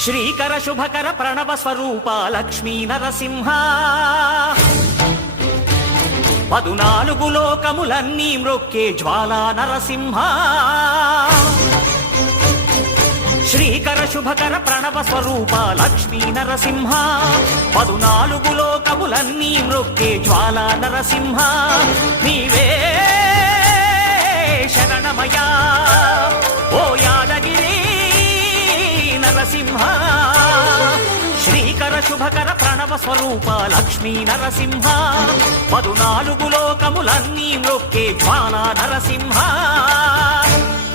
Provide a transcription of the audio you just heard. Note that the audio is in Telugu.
శ్రీకర శుభకర ప్రణవ స్వరూప లక్ష్మీ నరసింహ 14 లోకములన్నీ మ్రొక్కే జ్వాలా నరసింహ శ్రీకర శుభకర ప్రణవ స్వరూప లక్ష్మీ నరసింహ 14 లోకములన్నీ మ్రొక్కే జ్వాలా నరసింహ నీవే శరణమయా ఓ యాదగిరి నరసింహ శ్రీకర శుభకర ప్రణవ స్వరూప లక్ష్మీ నరసింహ 14 లోకములన్నీ మ్రొక్కే జ్వాలా నరసింహ